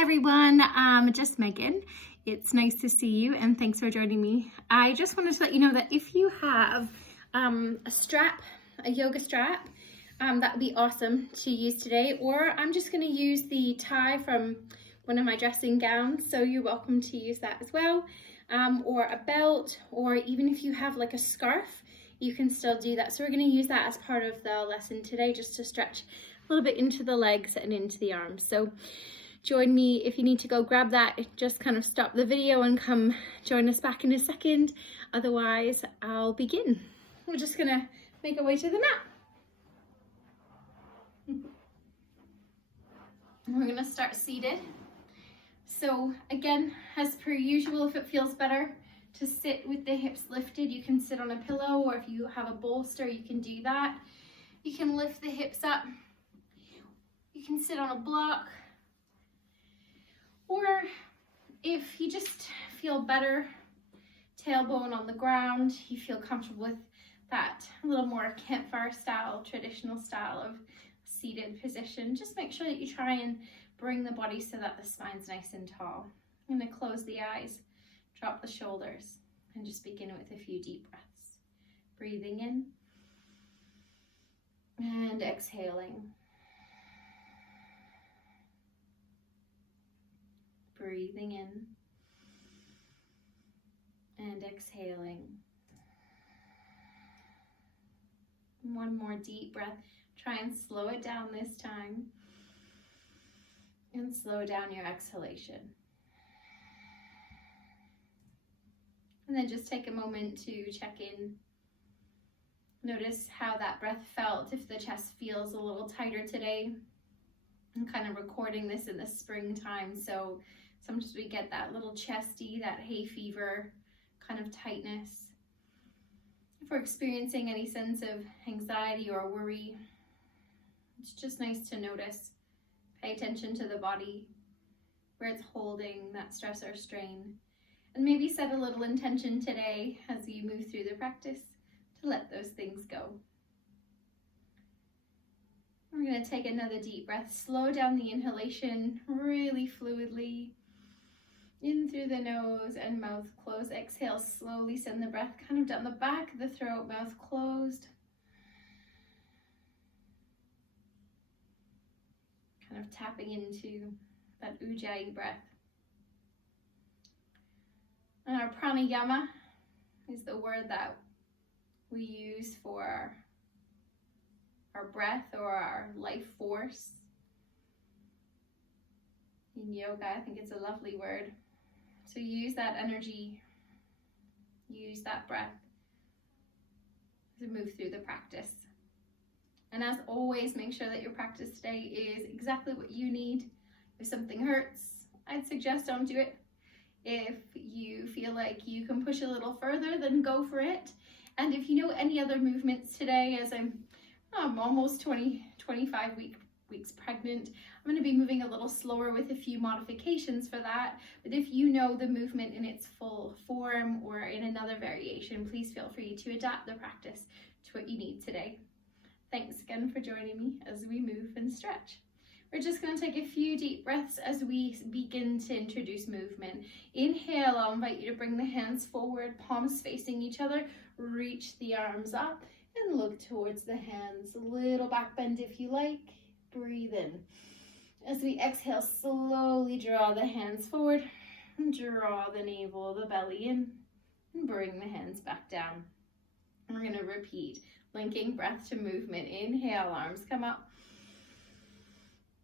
Hi everyone, just Megan. It's nice to see you and thanks for joining me. I just wanted to let you know that if you have a strap, a yoga strap, that would be awesome to use today, or I'm just going to use the tie from one of my dressing gowns, so you're welcome to use that as well, or a belt, or even if you have like a scarf, you can still do that. So we're going to use that as part of the lesson today, just to stretch a little bit into the legs and into the arms. So join me if you need to go grab that. Just kind of stop the video and come join us back in a second. Otherwise, I'll begin. We're just gonna make our way to the mat. We're gonna start seated. So again, as per usual, if it feels better to sit with the hips lifted, you can sit on a pillow, or if you have a bolster, you can do that. You can lift the hips up. You can sit on a block. Or if you just feel better, tailbone on the ground, you feel comfortable with that a little more campfire style, traditional style of seated position, just make sure that you try and bring the body so that the spine's nice and tall. I'm going to close the eyes, drop the shoulders, and just begin with a few deep breaths. Breathing in and exhaling. Breathing in and exhaling. One more deep breath. Try and slow it down this time. And slow down your exhalation. And then just take a moment to check in. Notice how that breath felt, if the chest feels a little tighter today. I'm kind of recording this in the springtime, so sometimes we get that little chesty, that hay fever kind of tightness. If we're experiencing any sense of anxiety or worry, it's just nice to notice. Pay attention to the body, where it's holding that stress or strain, and maybe set a little intention today as you move through the practice to let those things go. We're going to take another deep breath. Slow down the inhalation really fluidly. In through the nose and mouth closed. Exhale, slowly send the breath kind of down the back of the throat, mouth closed. Kind of tapping into that ujjayi breath. And our pranayama is the word that we use for our breath or our life force. In yoga, I think it's a lovely word. So use that energy, use that breath to move through the practice. And as always, make sure that your practice today is exactly what you need. If something hurts, I'd suggest don't do it. If you feel like you can push a little further, then go for it. And if you know any other movements today, as I'm almost 25 weeks pregnant, I'm going to be moving a little slower with a few modifications for that. But if you know the movement in its full form or in another variation, please feel free to adapt the practice to what you need today. Thanks again for joining me as we move and stretch. We're just going to take a few deep breaths as we begin to introduce movement. Inhale, I'll invite you to bring the hands forward, palms facing each other. Reach the arms up and look towards the hands. A little back bend if you like. Breathe in. As we exhale, slowly draw the hands forward. Draw the navel, the belly in. And bring the hands back down. And we're going to repeat, linking breath to movement. Inhale, arms come up.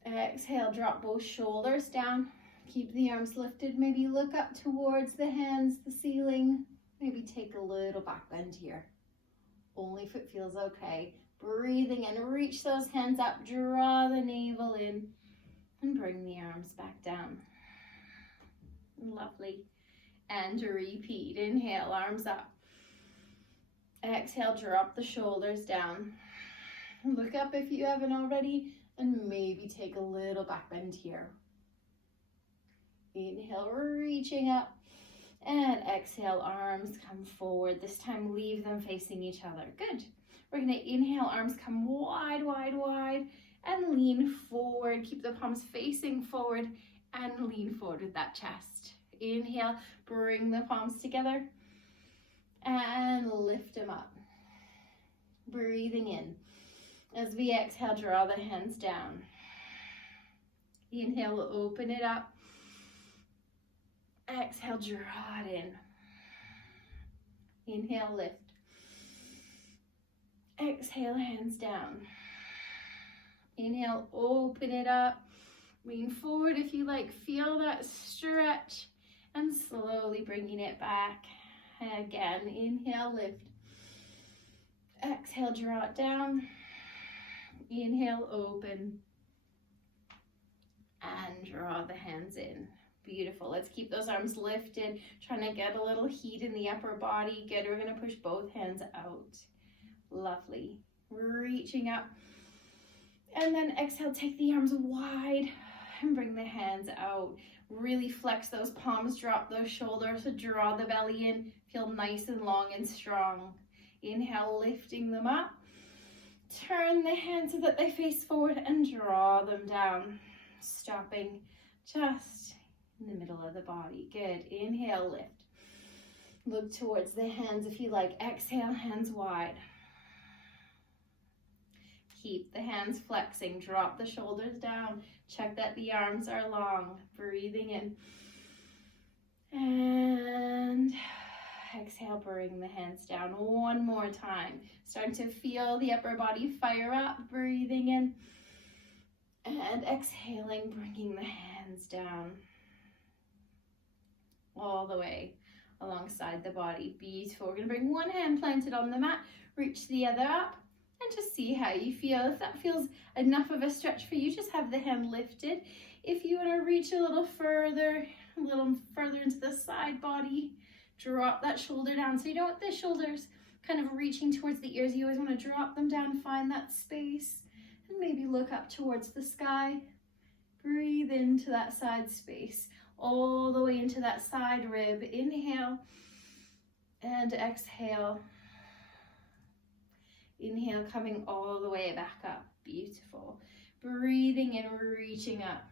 Exhale, drop both shoulders down. Keep the arms lifted. Maybe look up towards the hands, the ceiling. Maybe take a little back bend here. Only if it feels okay. Breathing in, reach those hands up, draw the navel in, and bring the arms back down. Lovely. And repeat. Inhale, arms up. Exhale, drop the shoulders down. Look up if you haven't already, and maybe take a little back bend here. Inhale, reaching up. And exhale, arms come forward. This time, leave them facing each other. Good. We're going to inhale, arms come wide, wide, wide, and lean forward. Keep the palms facing forward and lean forward with that chest. Inhale, bring the palms together and lift them up. Breathing in. As we exhale, draw the hands down. Inhale, open it up. Exhale, draw it in. Inhale, lift. Exhale, hands down. Inhale, open it up. Lean forward if you like. Feel that stretch. And slowly bringing it back. Again, inhale, lift. Exhale, draw it down. Inhale, open. And draw the hands in. Beautiful. Let's keep those arms lifted. Trying to get a little heat in the upper body. Good. We're going to push both hands out. Lovely. Reaching up. And then exhale, take the arms wide and bring the hands out. Really flex those palms, drop those shoulders, so draw the belly in. Feel nice and long and strong. Inhale, lifting them up. Turn the hands so that they face forward and draw them down. Stopping just in the middle of the body. Good. Inhale, lift. Look towards the hands if you like. Exhale, hands wide. Keep the hands flexing. Drop the shoulders down. Check that the arms are long. Breathing in. And exhale, bring the hands down. One more time. Starting to feel the upper body fire up. Breathing in. And exhaling, bringing the hands down. All the way alongside the body. Beautiful. We're going to bring one hand planted on the mat. Reach the other up. And just see how you feel. If that feels enough of a stretch for you, just have the hand lifted. If you want to reach a little further into the side body, drop that shoulder down. So you don't want the shoulders kind of reaching towards the ears. You always want to drop them down, find that space, and maybe look up towards the sky. Breathe into that side space, all the way into that side rib. Inhale and exhale. Inhale, coming all the way back up. Beautiful. Breathing in, reaching up.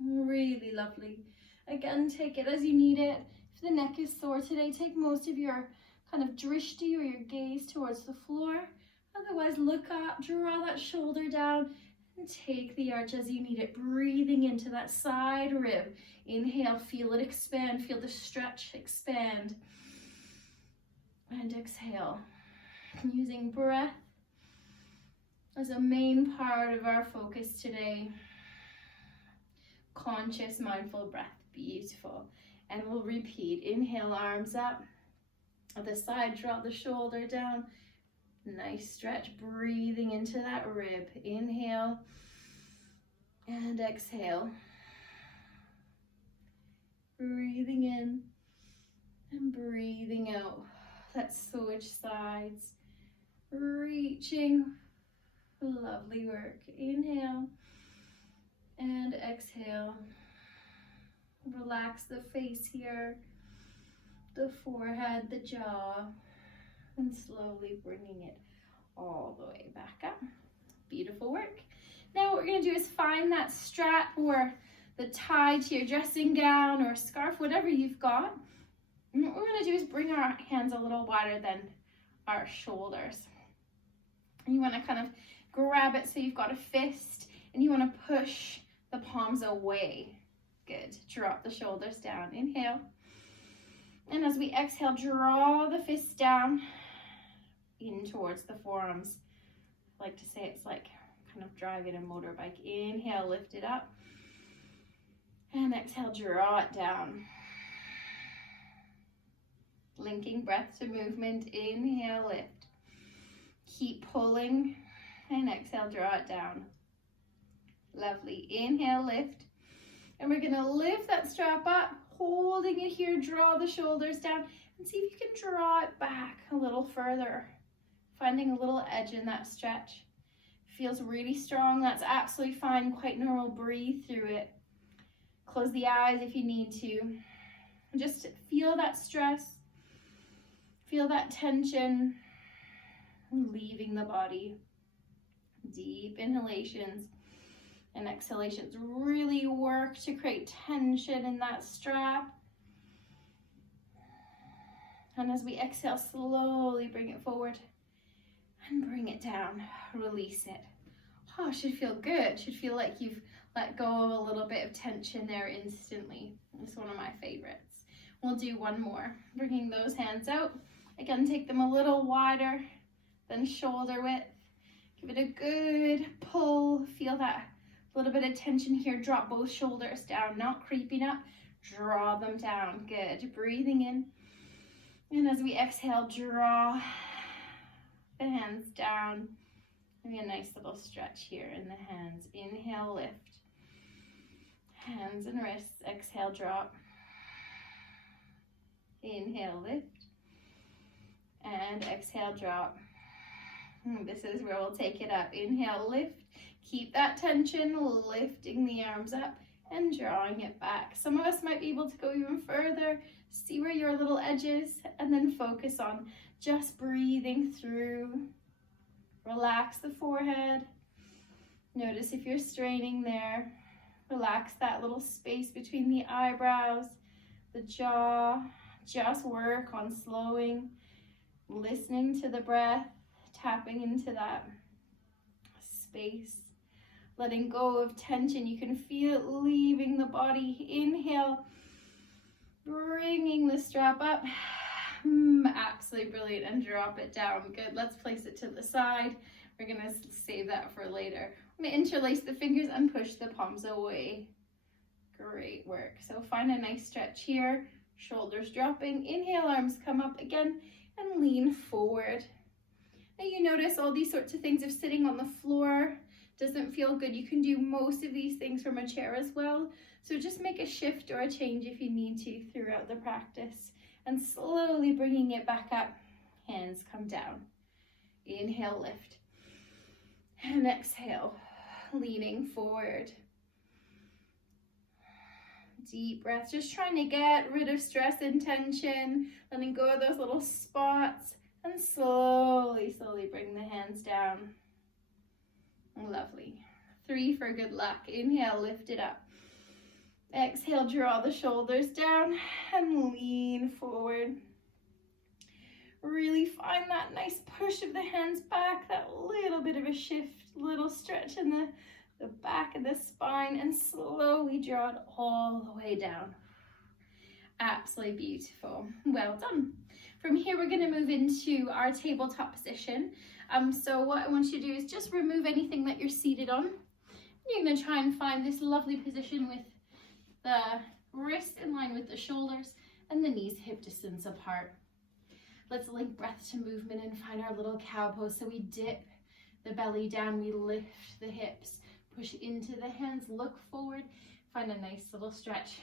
Really lovely. Again, take it as you need it. If the neck is sore today, take most of your kind of drishti or your gaze towards the floor. Otherwise, look up, draw that shoulder down, and take the arch as you need it. Breathing into that side rib. Inhale, feel it expand. Feel the stretch expand. And exhale. Using breath as a main part of our focus today. Conscious, mindful breath. Beautiful. And we'll repeat. Inhale, arms up. At the side, drop the shoulder down. Nice stretch. Breathing into that rib. Inhale and exhale. Breathing in and breathing out. Let's switch sides. Reaching. Lovely work. Inhale and exhale. Relax the face here, the forehead, the jaw, and slowly bringing it all the way back up. Beautiful work. Now what we're going to do is find that strap or the tie to your dressing gown or scarf, whatever you've got. And what we're going to do is bring our hands a little wider than our shoulders. And you want to kind of grab it so you've got a fist, and you want to push the palms away. Good. Drop the shoulders down. Inhale. And as we exhale, draw the fists down in towards the forearms. I like to say it's like kind of driving a motorbike. Inhale, lift it up. And exhale, draw it down. Linking breath to movement. Inhale, lift. Keep pulling. And exhale, draw it down. Lovely. Inhale, lift. And we're going to lift that strap up, holding it here, draw the shoulders down, and see if you can draw it back a little further. Finding a little edge in that stretch. Feels really strong. That's absolutely fine. Quite normal. Breathe through it. Close the eyes if you need to. Just feel that stress. Feel that tension leaving the body. Deep inhalations And exhalations really work to create tension in that strap. And as we exhale, slowly bring it forward and bring it down. Release it. Oh, it should feel good. Should feel like you've let go of a little bit of tension there instantly. It's one of my favorites. We'll do one more. Bringing those hands out. Again, take them a little wider than shoulder width. Give it a good pull. Feel that little bit of tension here. Drop both shoulders down, not creeping up. Draw them down. Good. Breathing in. And as we exhale, draw the hands down. Maybe a nice little stretch here in the hands. Inhale, lift. Hands and wrists. Exhale, drop. Inhale, lift. And exhale, drop. This is where we'll take it up. Inhale, lift. Keep that tension, lifting the arms up and drawing it back. Some of us might be able to go even further. See where your little edge is, and then focus on just breathing through. Relax the forehead. Notice if you're straining there. Relax that little space between the eyebrows, the jaw. Just work on slowing, listening to the breath, tapping into that space. Letting go of tension. You can feel it leaving the body. Inhale. Bringing the strap up. Absolutely brilliant. And drop it down. Good. Let's place it to the side. We're going to save that for later. I'm going to interlace the fingers and push the palms away. Great work. So find a nice stretch here. Shoulders dropping. Inhale, arms come up again and lean forward. Now you notice all these sorts of things of sitting on the floor doesn't feel good. You can do most of these things from a chair as well. So just make a shift or a change if you need to throughout the practice. And slowly bringing it back up. Hands come down. Inhale, lift. And exhale, leaning forward. Deep breaths, just trying to get rid of stress and tension. Letting go of those little spots. And slowly bring the hands down. Lovely. 3 for good luck. Inhale, lift it up. Exhale, draw the shoulders down and lean forward. Really find that nice push of the hands back, that little bit of a shift, little stretch in the back of the spine, and slowly draw it all the way down. Absolutely beautiful. Well done. From here, we're going to move into our tabletop position. So what I want you to do is just remove anything that you're seated on. You're going to try and find this lovely position with the wrists in line with the shoulders and the knees hip distance apart. Let's link breath to movement and find our little cow pose. So we dip the belly down, we lift the hips, push into the hands, look forward, find a nice little stretch.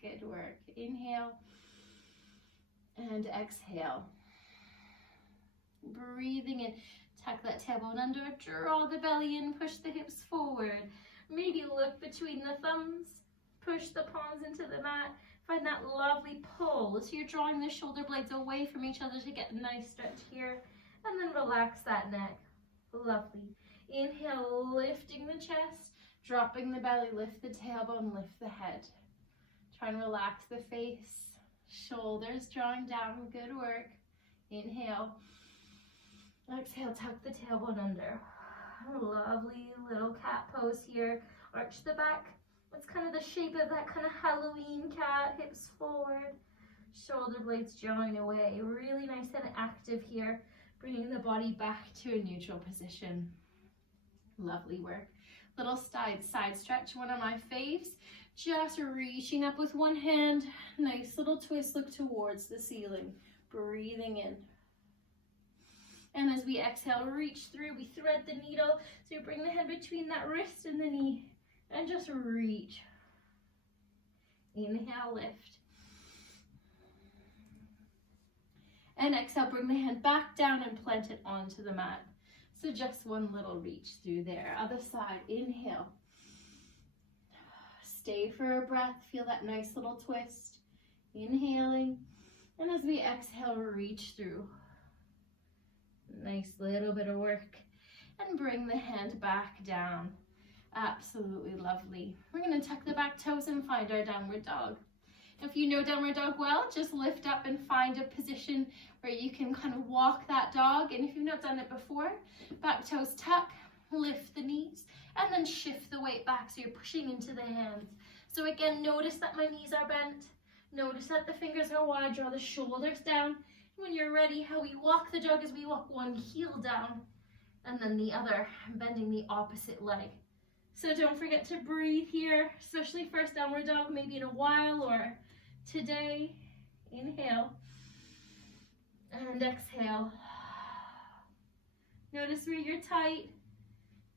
Good work. Inhale and exhale. Breathing in, tuck that tailbone under, draw the belly in, push the hips forward. Maybe look between the thumbs, push the palms into the mat. Find that lovely pull. So you're drawing the shoulder blades away from each other to get a nice stretch here. And then relax that neck. Lovely. Inhale, lifting the chest, dropping the belly, lift the tailbone, lift the head. Try and relax the face. Shoulders drawing down. Good work. Inhale. Exhale, tuck the tailbone under. Lovely little cat pose here. Arch the back. It's kind of the shape of that kind of Halloween cat. Hips forward. Shoulder blades drawing away. Really nice and active here. Bringing the body back to a neutral position. Lovely work. Little side stretch, one of my faves. Just reaching up with one hand. Nice little twist, look towards the ceiling. Breathing in. And as we exhale, reach through, we thread the needle. So you bring the head between that wrist and the knee and just reach. Inhale, lift. And exhale, bring the hand back down and plant it onto the mat. So just one little reach through there. Other side, inhale. Stay for a breath, feel that nice little twist. Inhaling, and as we exhale, reach through. Nice little bit of work. And bring the hand back down. Absolutely lovely. We're going to tuck the back toes and find our downward dog. If you know downward dog well, just lift up and find a position where you can kind of walk that dog. And if you've not done it before, back toes tuck, lift the knees, and then shift the weight back so you're pushing into the hands. So again, notice that my knees are bent. Notice that the fingers are wide, draw the shoulders down. When you're ready, how we walk the dog is we walk one heel down and then the other, bending the opposite leg. So don't forget to breathe here, especially first downward dog, maybe in a while or today. Inhale and exhale. Notice where you're tight.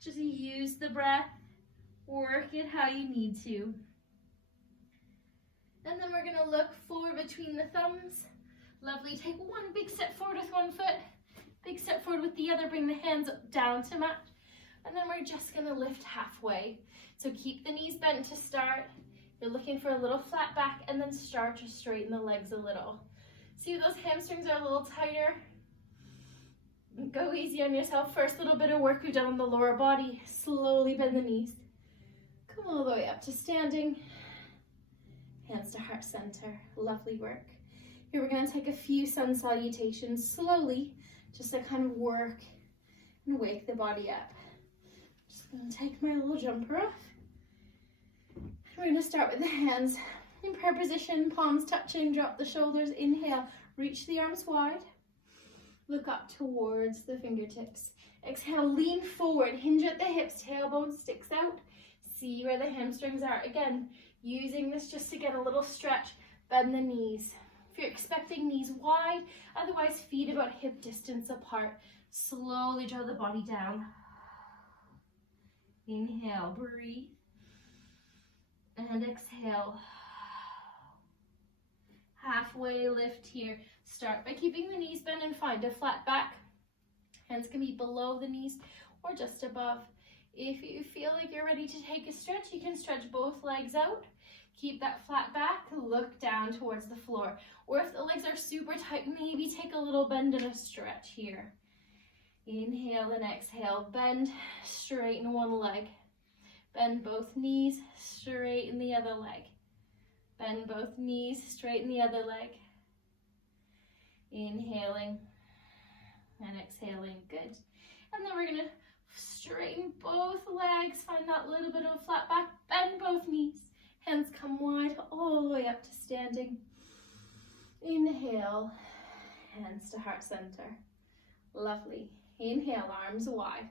Just use the breath, work it how you need to. And then we're gonna look forward between the thumbs. Lovely, take one big step forward with one foot, big step forward with the other, bring the hands up down to match. And then we're just gonna lift halfway. So keep the knees bent to start. You're looking for a little flat back and then start to straighten the legs a little. See, those hamstrings are a little tighter. Go easy on yourself. First little bit of work we've done on the lower body. Slowly bend the knees. Come all the way up to standing. Hands to heart center. Lovely work. Here we're gonna take a few sun salutations slowly, just to kind of work and wake the body up. Just gonna take my little jumper off. We're gonna start with the hands in prayer position, palms touching, drop the shoulders, inhale, reach the arms wide. Look up towards the fingertips. Exhale, lean forward, hinge at the hips, tailbone sticks out. See where the hamstrings are. Again, using this just to get a little stretch, bend the knees. If you're expecting knees wide, otherwise feet about hip distance apart. Slowly draw the body down. Inhale, breathe. And exhale. Halfway lift here. Start by keeping the knees bent and find a flat back. Hands can be below the knees or just above. If you feel like you're ready to take a stretch, you can stretch both legs out. Keep that flat back, look down towards the floor. Or if the legs are super tight, maybe take a little bend and a stretch here. Inhale and exhale, bend, straighten one leg. Bend both knees, straighten the other leg. Bend both knees, straighten the other leg. Inhaling and exhaling, good. And then we're gonna straighten both legs, find that little bit of a flat back, bend both knees. Hands come wide all the way up to standing. Inhale, hands to heart center. Lovely. Inhale, arms wide.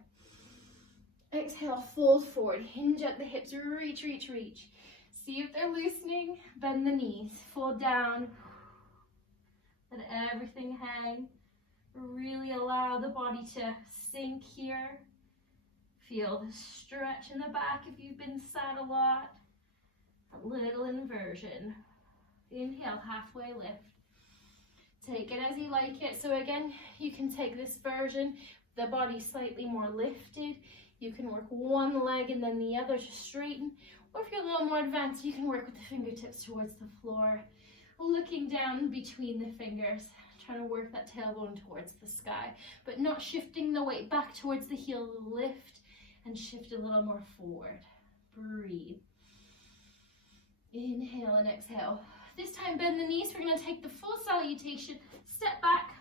Exhale, fold forward, hinge at the hips, reach, reach, reach. See if they're loosening, bend the knees, fold down. Let everything hang. Really allow the body to sink here. Feel the stretch in the back if you've been sat a lot. A little inversion. Inhale, halfway lift. Take it as you like it. So again, you can take this version, the body slightly more lifted. You can work one leg and then the other to straighten. Or if you're a little more advanced, you can work with the fingertips towards the floor. Looking down between the fingers, trying to work that tailbone towards the sky, but not shifting the weight back towards the heel. Lift and shift a little more forward. Breathe. Inhale and exhale. This time bend the knees. We're going to take the full salutation. Step back,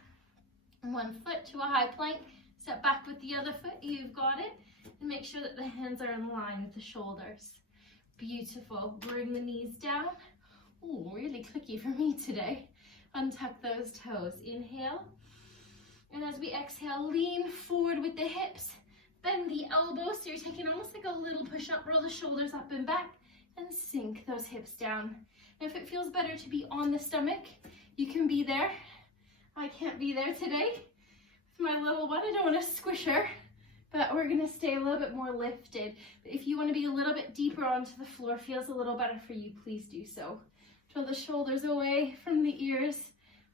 one foot to a high plank. Step back with the other foot. You've got it. And make sure that the hands are in line with the shoulders. Beautiful. Bring the knees down. Ooh, really clicky for me today. Untuck those toes. Inhale. And as we exhale, lean forward with the hips. Bend the elbows. So you're taking almost like a little push up. Roll the shoulders up and back. And sink those hips down. And if it feels better to be on the stomach, you can be there. I can't be there today. With my little one, I don't want to squish her. But we're going to stay a little bit more lifted. But if you want to be a little bit deeper onto the floor, feels a little better for you, please do so. Draw the shoulders away from the ears.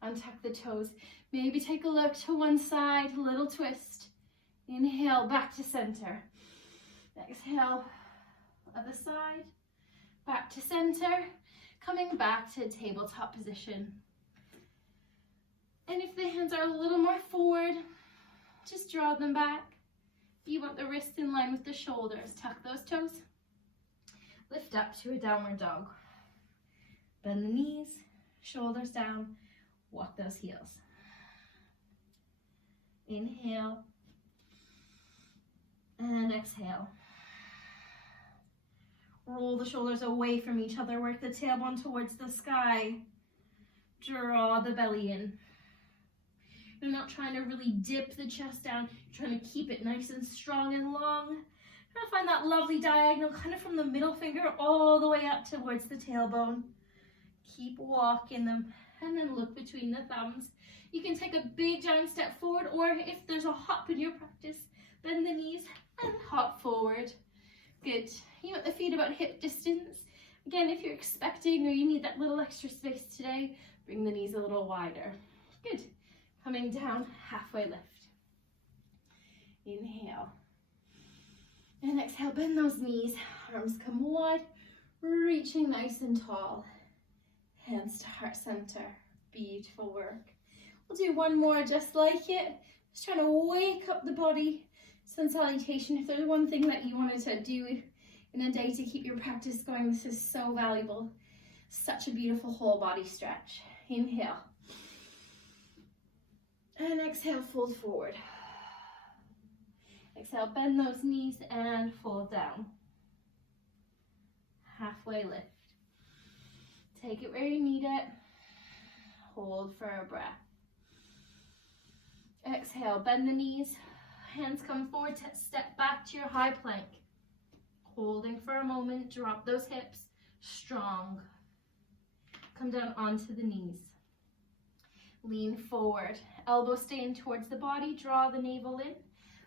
Untuck the toes. Maybe take a look to one side, little twist. Inhale, back to center. Exhale, other side. Back to center. Coming back to tabletop position. And if the hands are a little more forward, just draw them back. You want the wrists in line with the shoulders. Tuck those toes. Lift up to a downward dog. Bend the knees, shoulders down, walk those heels. Inhale and exhale. Roll the shoulders away from each other, work the tailbone towards the sky. Draw the belly in. You're not trying to really dip the chest down, you're trying to keep it nice and strong and long. You're gonna find that lovely diagonal kind of from the middle finger all the way up towards the tailbone. Keep walking them and then look between the thumbs. You can take a big giant step forward, or if there's a hop in your practice, bend the knees and hop forward. Good. You want the feet about hip distance. Again, if you're expecting or you need that little extra space today, bring the knees a little wider. Good. Coming down, halfway lift. Inhale. And exhale, bend those knees. Arms come wide, reaching nice and tall. Hands to heart center. Beautiful work. We'll do one more just like it. Just trying to wake up the body. Sun salutation. If there's one thing that you wanted to do in a day to keep your practice going, this is so valuable. Such a beautiful whole body stretch. Inhale. And exhale, fold forward. Exhale, bend those knees and fold down. Halfway lift. Take it where you need it. Hold for a breath. Exhale, bend the knees. Hands come forward, step back to your high plank. Holding for a moment, drop those hips, strong. Come down onto the knees. Lean forward, elbows staying towards the body, draw the navel in.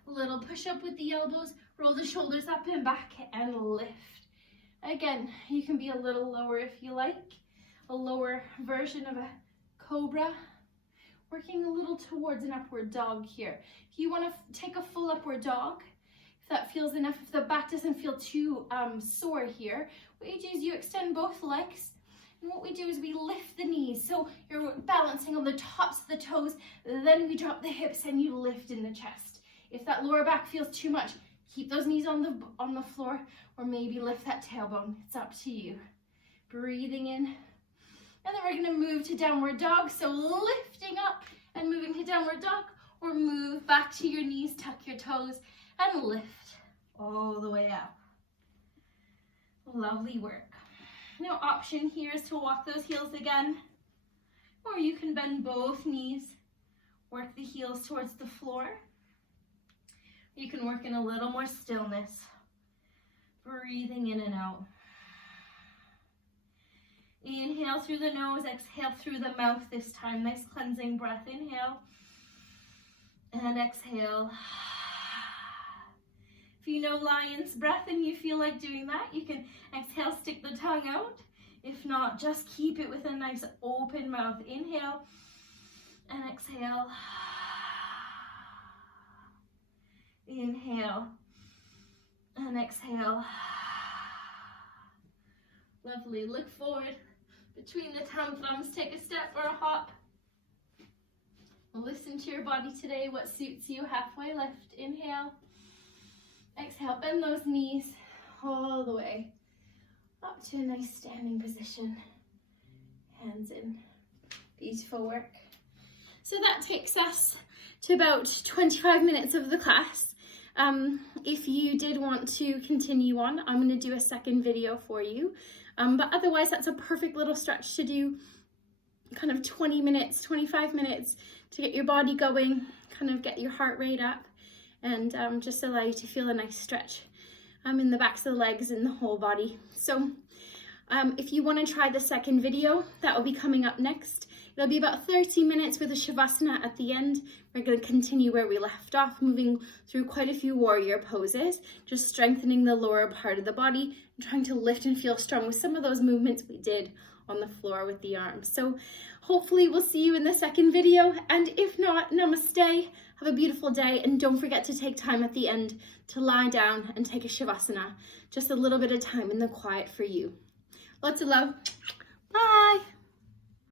A little push up with the elbows, roll the shoulders up and back and lift. Again, you can be a little lower if you like, a lower version of a cobra. Working a little towards an upward dog here. If you want to take a full upward dog, if that feels enough, if the back doesn't feel too sore here, what you do is you extend both legs, and what we do is we lift the knees. So you're balancing on the tops of the toes, then we drop the hips and you lift in the chest. If that lower back feels too much, keep those knees on the floor, or maybe lift that tailbone. It's up to you. Breathing in. And then we're going to move to downward dog. So lifting up and moving to downward dog, or move back to your knees, tuck your toes, and lift all the way up. Lovely work. Now, option here is to walk those heels again, or you can bend both knees, work the heels towards the floor. You can work in a little more stillness, breathing in and out. Inhale through the nose, exhale through the mouth this time. Nice cleansing breath. Inhale and exhale. If you know lion's breath and you feel like doing that, you can exhale, stick the tongue out. If not, just keep it with a nice open mouth. Inhale and exhale. Inhale and exhale. Lovely. Look forward. Between the thumbs, take a step or a hop. Listen to your body today, what suits you. Halfway lift. Inhale. Exhale, bend those knees all the way up to a nice standing position. Hands in. Beautiful work. So that takes us to about 25 minutes of the class. If you did want to continue on, I'm going to do a second video for you. But otherwise, that's a perfect little stretch to do, kind of 20 minutes, 25 minutes to get your body going, kind of get your heart rate up, and just allow you to feel a nice stretch in the backs of the legs and the whole body. So if you want to try the second video, that will be coming up next. It'll be about 30 minutes with a Shavasana at the end. We're going to continue where we left off, moving through quite a few warrior poses, just strengthening the lower part of the body and trying to lift and feel strong with some of those movements we did on the floor with the arms. So hopefully we'll see you in the second video. And if not, namaste, have a beautiful day. And don't forget to take time at the end to lie down and take a Shavasana. Just a little bit of time in the quiet for you. Lots of love. Bye.